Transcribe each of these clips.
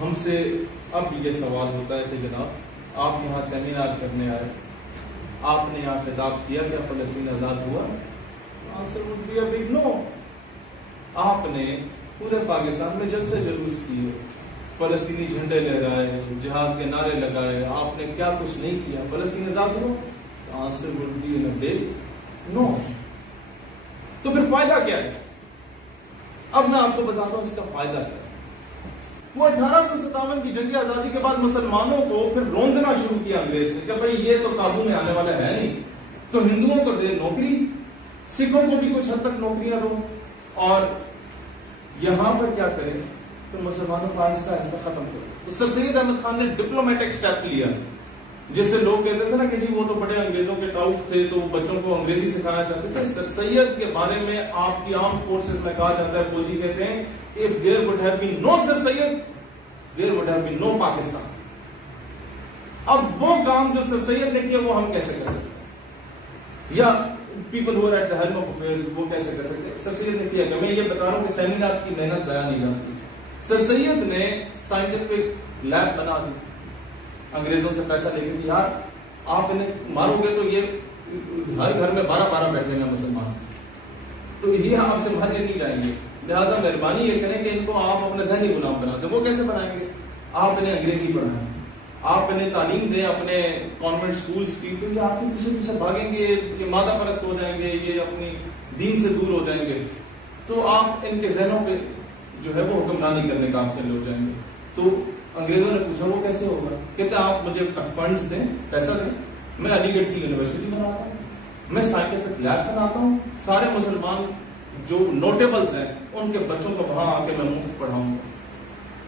ہم سے اب یہ سوال ہوتا ہے کہ جناب آپ یہاں سیمینار کرنے آئے, آپ نے یہاں خطاب کیا کہ فلسطین آزاد ہوا؟ Answer would be a big no. آپ نے پورے پاکستان میں جلسے جلوس کیے, فلسطینی جھنڈے لہرائے, جہاد کے نعرے لگائے, آپ نے کیا کچھ نہیں کیا؟ فلسطین آزاد ہوا؟ Answer would be in a big no. تو پھر فائدہ کیا ہے؟ اب میں آپ کو بتاتا ہوں اس کا فائدہ کیا ہے. وہ 1857 کی جنگی آزادی کے بعد مسلمانوں کو پھر روندنا شروع کیا انگریز نے کہ بھائی یہ تو قابو میں آنے والا ہے نہیں, تو ہندوؤں کو دے نوکری, سکھوں کو بھی کچھ حد تک نوکریاں دو, اور یہاں پر کیا کریں تو مسلمانوں کو آہستہ آہستہ ختم کرو. تو سر سید احمد خان نے ڈپلومیٹک سٹیپ لیا, جیسے لوگ کہتے تھے نا کہ جی وہ تو بڑے انگریزوں کے ٹاؤٹ تھے تو بچوں کو انگریزی سکھانا چاہتے تھے. سر سید کے بارے میں آپ کی عام فورسز میں کہا جاتا ہے, فوجی کہتے ہیں if there would have been no Sir Sayyid, there would have been no Pakistan. اب وہ کام جو سر سید نے کیا وہ ہم کیسے کر سکتے ہیں, یا people who are at the helm of affairs وہ کیسے کر سکتے ہیں؟ سر سید نے کیا کہ میں یہ بتا رہا ہوں کہ سیمینارز کی محنت ضائع نہیں جاتی. سر سید نے سائنٹیفک لیب بنا دی, انگریزوں سے پیسہ لے کے کہ یار آپ انہیں مارو گے تو یہ ہر گھر میں 12 بیٹھے ہیں مسلمان, تو یہ آپ سے مارنے نہیں جائیں گے, لہٰذا مہربانی یہ کریں کہ ان کو آپ اپنے ذہنی غلام بنا دیں. وہ کیسے بنائیں گے؟ آپ انہیں انگریزی پڑھائیں, آپ انہیں تعلیم دیں اپنے کانوینٹ سکولز کی, تو یہ آپ کے پیچھے پیچھے بھاگیں گے, یہ مادہ پرست ہو جائیں گے, یہ اپنی دین سے دور ہو جائیں گے, تو آپ ان کے ذہنوں پہ جو ہے وہ حکمرانی کرنے کا آپ کے ہو جائیں گے. تو انگریزوں نے پوچھا وہ کیسے ہوگا؟ کہتے آپ مجھے فنڈز دیں, پیسہ دیں, میں علی گڑھ کی یونیورسٹی بناتا ہوں, میں سائنٹیفک لیب بناتا ہوں, سارے مسلمان جو نوٹیبلز ہیں ان کے بچوں کو وہاں آ کے میں مفت پڑھاؤں گا,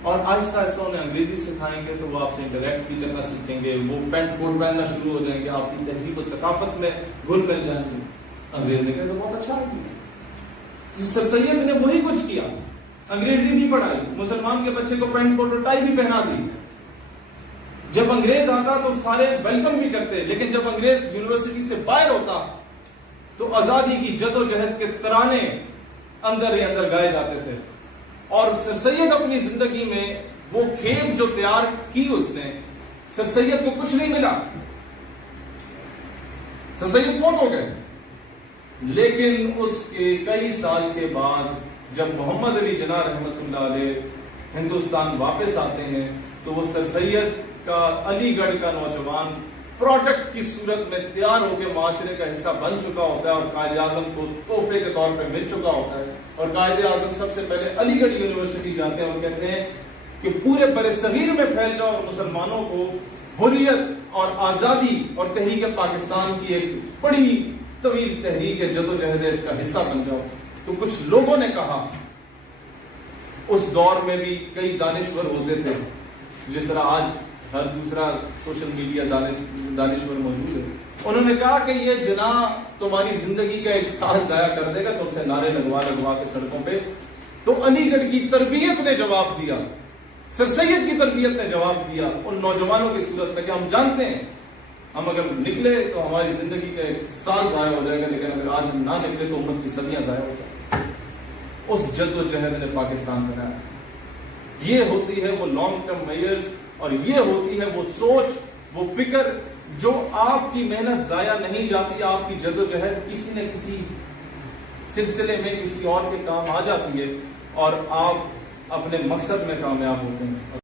اور آہستہ آہستہ انہیں انگریزی سکھائیں گے تو وہ آپ سے انٹریکٹ بھی کرنا سیکھیں گے, وہ پینٹ کوٹ پہننا شروع ہو جائیں گے, آپ کی تہذیب و ثقافت میں گھل مل جائیں گے. انگریز نے کہا تو بہت اچھا ہے. سر سید نے وہی کچھ کیا, انگریزی بھی پڑھائی, مسلمان کے بچے کو پینٹ کوٹ اور ٹائی بھی پہنا دی. جب انگریز آتا تو سارے ویلکم بھی کرتے, لیکن جب انگریز یونیورسٹی سے باہر ہوتا تو آزادی کی جد و جہد کے ترانے اندر ہی اندر گائے جاتے تھے. اور سر سید اپنی زندگی میں وہ کھیپ جو تیار کی اس نے, سر سید کو کچھ نہیں ملا, سر سید فوت ہو گئے. لیکن اس کے کئی سال کے بعد جب محمد علی جناح رحمۃ اللہ علیہ ہندوستان واپس آتے ہیں تو وہ سر سید کا علی گڑھ کا نوجوان پروڈکٹ کی صورت میں تیار ہو کے معاشرے کا حصہ بن چکا ہوتا ہے, اور قائد اعظم کو تحفے کے طور پہ مل چکا ہوتا ہے. اور قائد اعظم سب سے پہلے علی گڑھ یونیورسٹی جاتے ہیں اور کہتے ہیں کہ پورے برصغیر میں پھیل جاؤ اور مسلمانوں کو حریت اور آزادی اور تحریک پاکستان کی ایک بڑی طویل تحریک جد و جہد اس کا حصہ بن جاؤ. تو کچھ لوگوں نے کہا, اس دور میں بھی کئی دانشور ہوتے تھے, جس طرح آج ہر دوسرا سوشل میڈیا دانشور موجود ہے, انہوں نے کہا کہ یہ جناح تمہاری زندگی کا 1 سال ضائع کر دے گا تم سے نعرے لگوا کے سڑکوں پہ. تو علی گڑھ کی تربیت نے جواب دیا, سر سید کی تربیت نے جواب دیا ان نوجوانوں کی صورت میں کہ ہم جانتے ہیں ہم اگر نکلے تو ہماری زندگی کا 1 سال ضائع ہو جائے گا, لیکن اگر آج ہم نہ نکلے تو امت کی صدیاں ضائع ہو جائیں. اس جد و جہد نے پاکستان بنایا. یہ ہوتی ہے وہ لانگ ٹرم میئرز, اور یہ ہوتی ہے وہ سوچ, وہ فکر جو آپ کی محنت ضائع نہیں جاتی, آپ کی جد و جہد کسی نہ کسی سلسلے میں کسی اور کے کام آ جاتی ہے اور آپ اپنے مقصد میں کامیاب ہوتے ہیں.